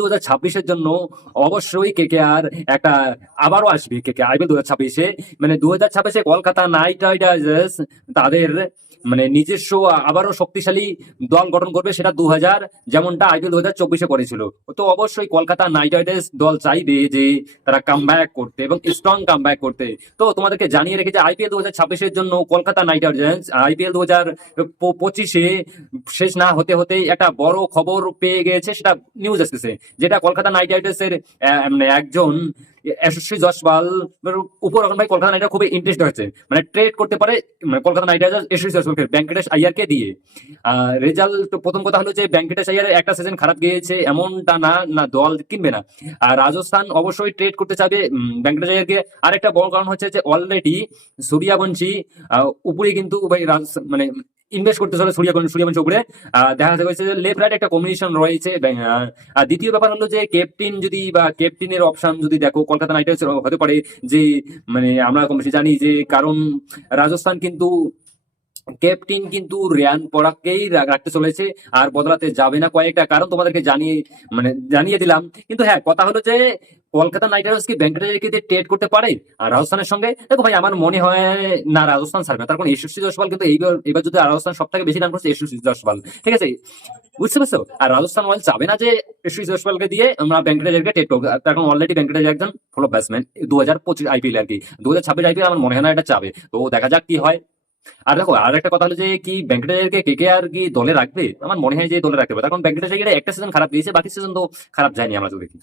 2026-এর জন্য অবশ্যই কেকেআর একটা আবারও আসবে। আইপিএল 2026-এ, মানে 2026-এ কলকাতা নাইট রাইডার্স তাদের মানে নিজস্ব আবারও শক্তিশালী দল গঠন করবে, সেটা 2000 যেমনটা আইপিএল 2024-এ করেছিল। তো অবশ্যই কলকাতা নাইট রাইডার্স দল চাইবে যে তারা কামব্যাক করতে এবং স্ট্রং কামব্যাক করতে। তো তোমাদেরকে জানিয়ে রেখেছে আইপিএল 2026-এর জন্য কলকাতা নাইট রাইডার্স আইপিএল 2025-এ শেষ না হতে হতেই একটা বড় খবর পেয়ে গেছে, সেটা নিউজ আসতেছে, যেটা কলকাতা নাইট রাইডার্সের মানে একজন যশস্বী জয়সওয়াল উপর এখন ভাই কলকাতা নাইট রাইডার্স খুবই ইন্টারেস্ট হয়েছে, মানে ট্রেড করতে পারে মানে কলকাতা নাইট রাইডার্স যশস্বী জয়সওয়ালকে ভেঙ্কটেশ আইয়ারকে দিয়ে। রেজাল্ট প্রথম কথা হলো যে ভেঙ্কটেশ আইয়ারের একটা সিজন খারাপ গিয়েছে এমনটা না, না দল কিনবে না। আর রাজস্থান অবশ্যই ট্রেড করতে চাবে ভেঙ্কটেশ আইয়ারকে। আর একটা বড় কারণ হচ্ছে যে অলরেডি সূর্যবংশী উপরে কিন্তু ভাই মানে ইনভেস্ট করতে চলে সূর্যবংশী উপরে। দেখা যাচ্ছে যে লেফট রাইট একটা কম্বিনেশন রয়েছে। আর দ্বিতীয় ব্যাপার হলো যে ক্যাপ্টেন যদি বা ক্যাপ্টেনের অপশন যদি দেখো কলকাতা নাইট রাইডার্স হতে পারে, যে মানে আমরা কম বেশি জানি যে কারণ রাজস্থান কিন্তু ক্যাপ্টেন কিন্তু রিয়ান পরাগকেই রাখতে চলেছে আর বদলাতে যাবে না। কয়েকটা কারণ তোমাদেরকে জানিয়ে দিলাম। কিন্তু হ্যাঁ, কথা হলো যে কলকাতা নাইট রাইডার্স কি ভেঙ্কটেশকে দিয়ে ট্রেড করতে পারে আর রাজস্থানের সঙ্গে? দেখো ভাই, আমার মনে হয় না রাজস্থান ছাড়বে না। তার কারণ যশস্বী জয়সওয়াল কিন্তু এবার যদি রাজস্থান সব থেকে বেশি রান করছে যশস্বী জয়সওয়াল, ঠিক আছে, বুঝতে পারছো? আর রাজস্থান রয়্যাল চাবে না যে যশস্বী জয়সওয়ালকে দিয়ে আমরা ভেঙ্কটেশকে ট্রেড করবো। তার কারণ অলরেডি ভেঙ্কটেশ একজন ফলো ব্যাটসম্যান 2025 আইপিএল আর কি। 2026 আইপিএল আমার মনে হয় না এটা চাবে। তো দেখা যাক কি হয়। আর দেখো, আর একটা কথা হলো যে কি ভেঙ্কটেশকে কেকেআর কি দলে রাখবে? আমার মনে হয় যে দলে রাখতে পারে। তখন ভেঙ্কটেশ একটা সিজন খারাপ গিয়েছে, বাকি সিজন তো খারাপ যায়নি আমরা তো দেখি।